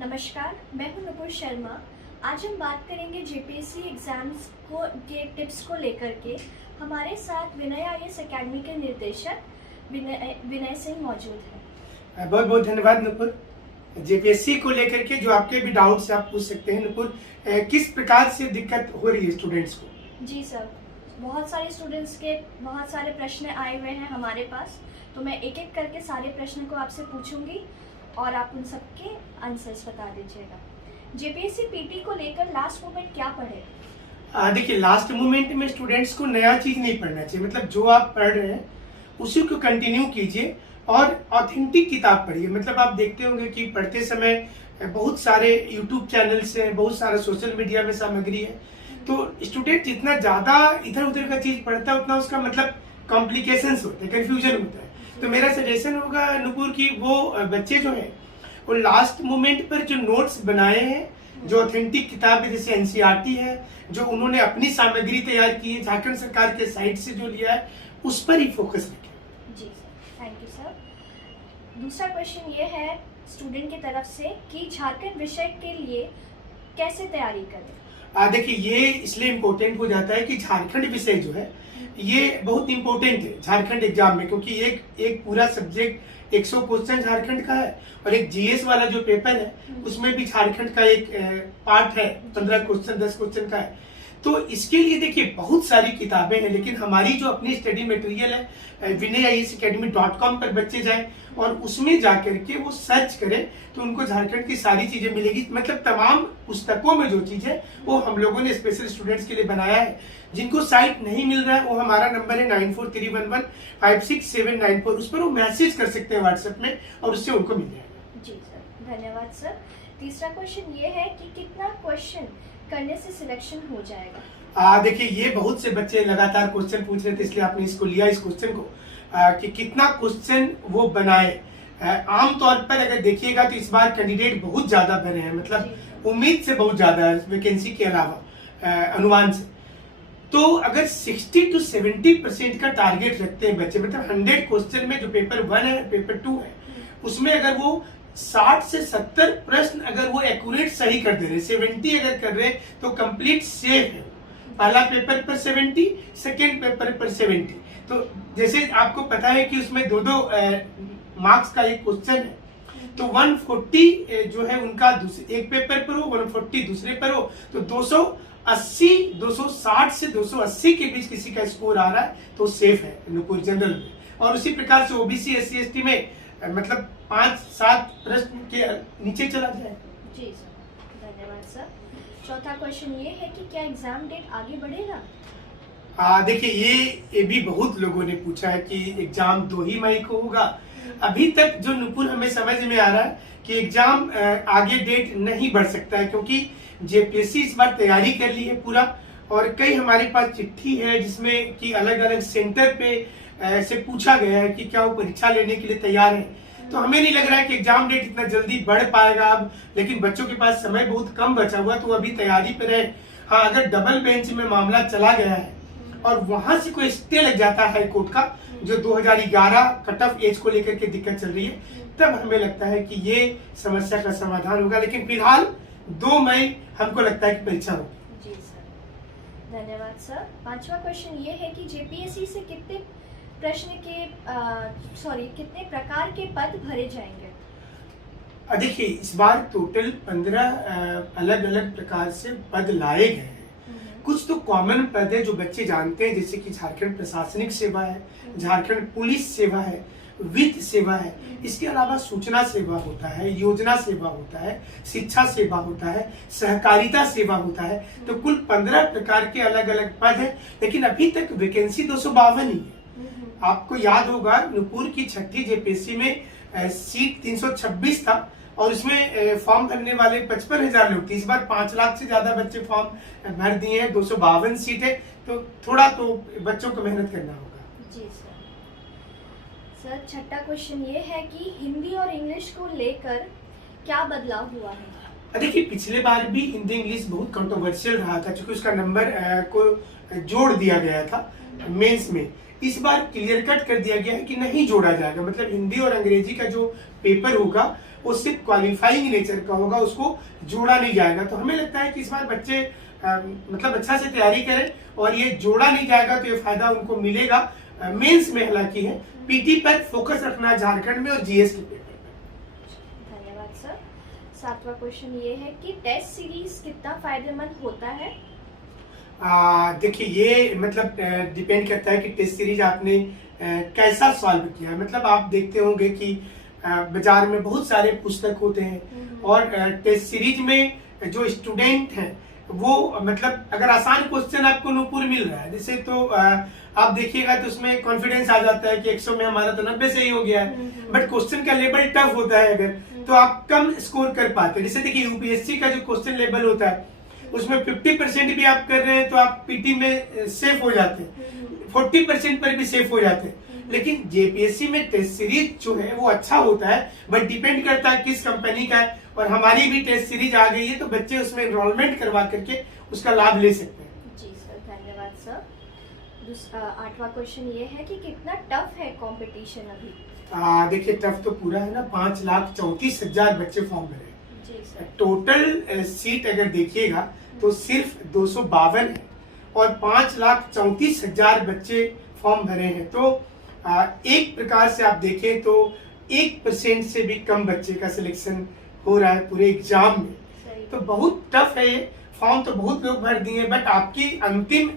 नमस्कार, मैं हूं नुपुर शर्मा। आज हम बात करेंगे जेपीएससी एग्जाम्स को के टिप्स को लेकर के। हमारे साथ विनय आईएएस एकेडमी के निर्देशक विनय सिंह मौजूद हैं। बहुत बहुत धन्यवाद नुपुर। जेपीएससी को लेकर के जो आपके भी डाउट्स आप पूछ सकते हैं नुपुर। किस प्रकार से दिक्कत हो रही है स्टूडेंट्स को? जी सर, बहुत सारे स्टूडेंट्स के बहुत सारे प्रश्न आए हुए हैं हमारे पास, तो मैं एक एक करके सारे प्रश्न को आपसे पूछूंगी और आप उन सबके आंसर्स बता दीजिएगा। जेपीएससी पीटी को लेकर लास्ट मोमेंट क्या पढ़े? देखिए, लास्ट मोमेंट में स्टूडेंट्स को नया चीज नहीं पढ़ना चाहिए। मतलब जो आप पढ़ रहे हैं उसी को कंटिन्यू कीजिए और ऑथेंटिक किताब पढ़िए। मतलब आप देखते होंगे कि पढ़ते समय बहुत सारे यूट्यूब चैनल्स हैं, बहुत सारा सोशल मीडिया में सामग्री है, तो स्टूडेंट जितना ज्यादा इधर उधर का चीज पढ़ता है उतना उसका मतलब कॉम्प्लिकेशंस होते हैं, कंफ्यूजन होता है। तो मेरा सजेशन होगा नुपुर कि वो बच्चे जो हैं वो लास्ट मोमेंट पर जो नोट्स बनाए हैं, जो ऑथेंटिक किताब है जैसे एनसीईआरटी है, जो उन्होंने अपनी सामग्री तैयार की है झारखंड सरकार के साइट से जो लिया है, उस पर ही फोकस रखें। जी सर, थैंक यू सर। दूसरा क्वेश्चन ये है स्टूडेंट की तरफ से कि झारखंड विषय के लिए कैसे तैयारी करें? देखिए, ये इसलिए इम्पोर्टेंट हो जाता है कि झारखंड विषय जो है ये बहुत इम्पोर्टेंट है झारखंड एग्जाम में, क्योंकि एक पूरा सब्जेक्ट 100 क्वेश्चन झारखंड का है और एक जीएस वाला जो पेपर है उसमें भी झारखंड का एक पार्ट है, 15 क्वेश्चन 10 क्वेश्चन का है। तो इसके लिए देखिए बहुत सारी किताबें हैं, लेकिन हमारी जो अपनी स्टडी मटेरियल है vinayisacademy.com पर बच्चे जाएं और उसमें जाकर के वो सर्च करें तो उनको झारखंड की सारी चीजें मिलेगी। मतलब तमाम पुस्तकों में जो चीज है वो हम लोगों ने स्पेशल स्टूडेंट्स के लिए बनाया है। जिनको साइट नहीं मिल रहा है वो हमारा नंबर है 9431156794, उस पर वो मैसेज कर सकते हैं व्हाट्सएप में और उससे उनको मिल जाएगा। जी सर, धन्यवाद सर। तीसरा क्वेश्चन ये है कि कितना क्वेश्चन करने से सिलेक्शन हो जाएगा? देखिए, ये बहुत से बच्चे लगातार क्वेश्चन पूछ रहे थे, इसलिए आपने इसको लिया इस क्वेश्चन को कि कितना क्वेश्चन वो बनाए। आमतौर पर अगर देखिएगा तो इस बार कैंडिडेट बहुत ज्यादा भरे हैं, मतलब उम्मीद से बहुत ज्यादा है वैकेंसी के अलावा अनुमान से। तो अगर 60 to 70% का टारगेट रखते हैं बच्चे, मतलब 100 क्वेश्चन में जो पेपर 1 है पेपर 2 है उसमें अगर वो 60 से 70 प्रश्न अगर वो एक्यूरेट सही कर दे रहे, 70 अगर कर रहे तो कंप्लीट सेफ है। पहला पेपर पर 70, सेकेंड पेपर पर 70। तो जैसे आपको पता है कि उसमें दो मार्क्स का एक क्वेश्चन है, तो 140 जो है उनका एक पेपर पर हो, 140 दूसरे पर हो, तो 260 से 280 के बीच किसी का स्कोर आ रहा है तो सेफ है नुपुर जनरल में। और उसी प्रकार से ओबीसी SC ST में मतलब 5-7 प्रश्न के नीचे चला जाए। जी सर, धन्यवाद सर। चौथा क्वेश्चन ये है कि क्या एग्जाम डेट आगे बढ़ेगा? देखिए, ये भी बहुत लोगों ने पूछा है कि एग्जाम 2 ही मई को होगा। अभी तक जो नुपुर हमें समझ में आ रहा है कि एग्जाम आगे डेट नहीं बढ़ सकता है, क्योंकि जेपीएससी इस बार तैयारी कर ली है पूरा और कई हमारे पास चिट्ठी है जिसमें कि अलग अलग सेंटर पे से पूछा गया है कि क्या वो परीक्षा लेने के लिए तैयार है। तो हमें नहीं लग रहा है कि एग्जाम डेट इतना जल्दी बढ़ पाएगा अब, लेकिन बच्चों के पास समय बहुत कम बचा हुआ तो अभी तैयारी पे रहे। हाँ, अगर डबल बेंच में मामला चला गया है और वहां से कोई स्टे लग जाता है कोर्ट का, जो 2011 कट ऑफ एज को लेकर के दिक्कत चल रही है, तब हमें लगता है कि ये समस्या का समाधान होगा। लेकिन फिलहाल 2 मई हमको लगता है कि परीक्षा होगी। जी सर, धन्यवाद सर। पांचवा क्वेश्चन ये है कि जेपीएससी से कितने प्रकार के पद भरे जाएंगे? देखिए, इस बार टोटल 15 अलग अलग प्रकार से पद लाए गए हैं। कुछ तो कॉमन पद है जो बच्चे जानते हैं, जैसे कि झारखंड प्रशासनिक सेवा है, झारखंड पुलिस सेवा है, वित्त सेवा है, इसके अलावा सूचना सेवा होता है, योजना सेवा होता है, शिक्षा सेवा होता है, सहकारिता सेवा होता है। तो कुल 15 प्रकार के अलग अलग पद है, लेकिन अभी तक वैकेंसी 252 ही है। आपको याद होगा नुपुर की छठी जेपीएससी में सीट 326 था और इसमें फॉर्म भरने वाले 55,000 लोग थे। इस बार 5 लाख से ज्यादा बच्चे फॉर्म भर दिए हैं, 252 सीट है, तो थोड़ा तो बच्चों को मेहनत करना होगा। जी सर। सर, छठा क्वेश्चन ये है कि हिंदी और इंग्लिश को लेकर क्या बदलाव हुआ है? देखिए, पिछले बार भी हिंदी इंग्लिश बहुत कंट्रोवर्शियल रहा था, क्योंकि उसका नंबर को जोड़ दिया गया था मेंस में। इस बार क्लियर कट कर दिया गया है कि नहीं जोड़ा जाएगा। मतलब हिंदी और अंग्रेजी का जो पेपर होगा वो सिर्फ क्वालिफाइंग नेचर का होगा, उसको जोड़ा नहीं जाएगा। तो हमें लगता है कि इस बार बच्चे मतलब अच्छा से तैयारी करें और ये जोड़ा नहीं जाएगा तो ये फायदा उनको मिलेगा। मेंस में हालांकि है, पीटी पर फोकस रखना झारखंड में और जीएस के पेपर पर। धन्यवाद सर। 7वां क्वेश्चन ये है कि टेस्ट सीरीज कितना फायदेमंद होता है? देखिए ये मतलब डिपेंड करता है कि टेस्ट सीरीज आपने कैसा सॉल्व किया। मतलब आप देखते होंगे कि बाजार में बहुत सारे पुस्तक होते हैं और टेस्ट सीरीज में जो स्टूडेंट हैं वो मतलब अगर आसान क्वेश्चन आपको नूपुर मिल रहा है जैसे तो आप देखिएगा तो उसमें कॉन्फिडेंस आ जाता है कि 100 में हमारा तो 90 से ही हो गया है। बट क्वेश्चन का लेवल टफ होता है अगर तो आप कम स्कोर कर पाते हैं। जैसे देखिए यूपीएससी का जो क्वेश्चन लेवल होता है उसमें 50% भी आप कर रहे हैं तो आप पीटी में सेफ हो जाते हैं, 40% पर भी सेफ हो जाते हैं। लेकिन जेपीएससी में टेस्ट सीरीज जो है वो अच्छा होता है, बट डिपेंड करता है किस कंपनी का है। और हमारी भी टेस्ट सीरीज आ गई है तो बच्चे उसमें एनरोलमेंट करवा करके उसका लाभ ले सकते हैं। जी सर, धन्यवाद सर। 8वां क्वेश्चन ये है कि कितना टफ है कंपटीशन अभी? देखिए टफ तो पूरा है ना, 5,34,000 बच्चे फॉर्म भरे। जी सर। टोटल सीट अगर देखिएगा तो सिर्फ 252 है और 5,34,000 बच्चे फॉर्म भरे हैं। तो एक प्रकार से आप देखें तो 1% से भी कम बच्चे का सिलेक्शन हो रहा है पूरे एग्जाम में। तो बहुत टफ है ये। फॉर्म तो बहुत लोग भर दिए, बट आपकी अंतिम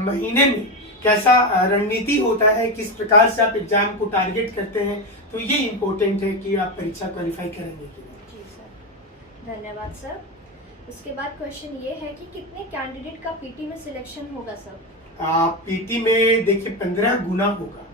महीने में कैसा रणनीति होता है, किस प्रकार से आप एग्जाम को टारगेट करते हैं, तो ये इम्पोर्टेंट है कि आप परीक्षा क्वालिफाई करेंगे कि नहीं। जी सर, धन्यवाद सर। उसके बाद क्वेश्चन ये है कि कितने कैंडिडेट का पीटी में सिलेक्शन होगा सर? पीटी में देखिए 15 गुना होगा,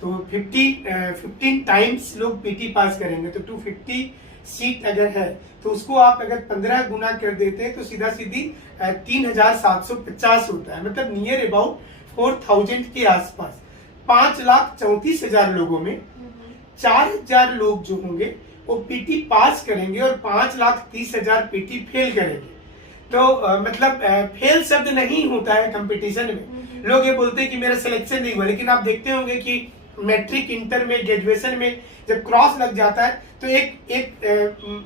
तो 15 टाइम्स लोग पीटी पास करेंगे। तो 250 सीट अगर है तो उसको आप अगर 15 गुना कर देते हैं तो सीधा सीधी 3,750 होता है। मतलब नियर अबाउट 4,000 के आसपास। 5,34,000 लोगों में 4,000 लोग जो होंगे वो पीटी पास करेंगे और 5,30,000 पीटी फेल करेंगे। तो मतलब फेल शब्द नहीं होता है कंपटीशन में। लोग ये बोलते हैं कि मेरा सिलेक्शन नहीं हुआ, लेकिन आप देखते होंगे कि मैट्रिक, इंटर में, ग्रेजुएशन में जब क्रॉस लग जाता है तो एक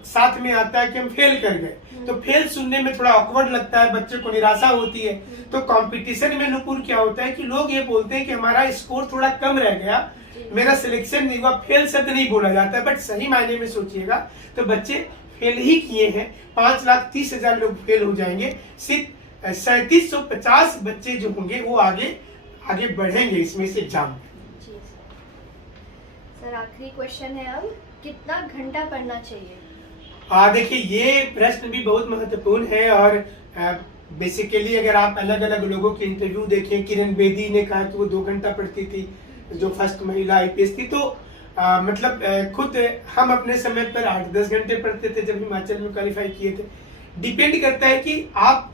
साथ में आता है कि हम फेल कर गए। तो फेल सुनने में थोड़ा ऑकवर्ड लगता है, बच्चे को निराशा होती है। तो कंपटीशन में नुपुर क्या होता है कि लोग ये बोलते हैं कि हमारा स्कोर थोड़ा कम रह गया, मेरा सिलेक्शन नहीं हुआ। फेल शब्द नहीं बोला जाता है, बट सही मायने में सोचिएगा तो बच्चे फेल ही किए हैं। 5,30,000 लोग फेल हो जाएंगे। सिर्फ 3,750 बच्चे जो होंगे वो आगे बढ़ेंगे इसमें से एग्जाम में। सर आखिरी क्वेश्चन है अब, कितना घंटा पढ़ना चाहिए? देखिए ये प्रश्न भी बहुत महत्वपूर्ण है और बेसिकली अगर आप अलग अलग लोगों के इंटरव्यू देखें, किरण बेदी ने कहा कि वो 2 घंटा पढ़ती थी, जो फर्स्ट महिला आईपीएस थी। तो मतलब खुद हम अपने समय पर 8-10 घंटे पढ़ते थे जब हिमाचल में क्वालिफाई किए थे। डिपेंड करता है कि आप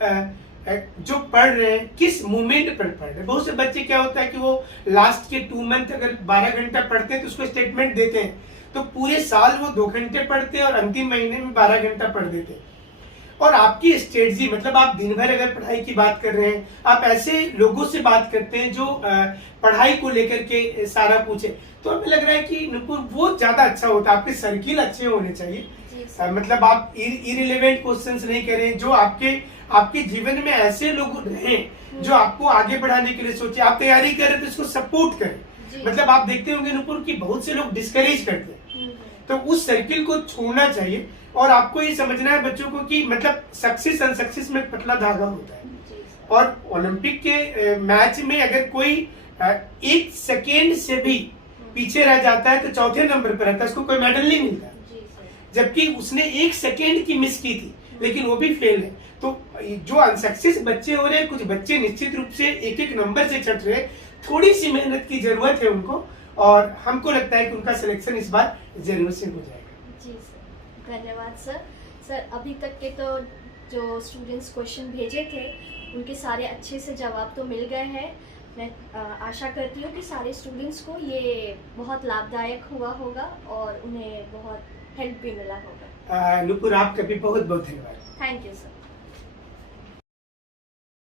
जो पढ़ रहे हैं किस मोमेंट पर पढ़ रहे हैं। बहुत से बच्चे क्या होता है कि वो लास्ट के 2 मंथ अगर 12 घंटा पढ़ते हैं तो उसको स्टेटमेंट देते हैं, तो पूरे साल वो 2 घंटे पढ़ते हैं और अंतिम महीने में 12 घंटा पढ़ देते हैं। और आपकी स्ट्रेटजी मतलब आप दिन भर अगर पढ़ाई की बात कर रहे हैं, आप ऐसे लोगों से बात करते हैं जो पढ़ाई को लेकर के सारा पूछे, तो हमें लग रहा है कि नुपुर वो ज्यादा अच्छा होता है। आपके सर्किल अच्छे होने चाहिए। मतलब आप इरिलेवेंट क्वेश्चंस नहीं करें, जो आपके जीवन में ऐसे लोग रहें जो आपको आगे बढ़ाने के लिए सोचे। आप तैयारी कर रहे तो इसको सपोर्ट करें। मतलब आप देखते होंगे नुपुर की बहुत से लोग डिस्करेज करते हैं, तो उस सर्किल को छोड़ना चाहिए। और आपको ये समझना है बच्चों को कि मतलब सक्सेस अनसक्सेस में पतला धागा होता है। और ओलंपिक के मैच में अगर कोई 1 सेकेंड से भी पीछे रह जाता है तो चौथे नंबर पर रहता है, उसको कोई मेडल नहीं मिलता। जबकि उसने 1 सेकेंड की मिस की थी लेकिन वो भी फेल है। तो जो अनसक्सेस बच्चे हो रहे हैं, कुछ बच्चे निश्चित रूप से एक नंबर से चढ़ रहे, थोड़ी सी मेहनत की जरूरत है उनको, और हमको लगता है कि उनका सिलेक्शन इस बार जरूर से हो जाएगा। जी सर, धन्यवाद सर। सर अभी तक के तो जो स्टूडेंट्स क्वेश्चन भेजे थे उनके सारे अच्छे से जवाब तो मिल गए हैं। मैं आशा करती हूँ कि सारे स्टूडेंट्स को ये बहुत लाभदायक हुआ होगा और उन्हें बहुत हेल्प भी मिला होगा। नुपुर आपका भी बहुत बहुत धन्यवाद। Thank you sir.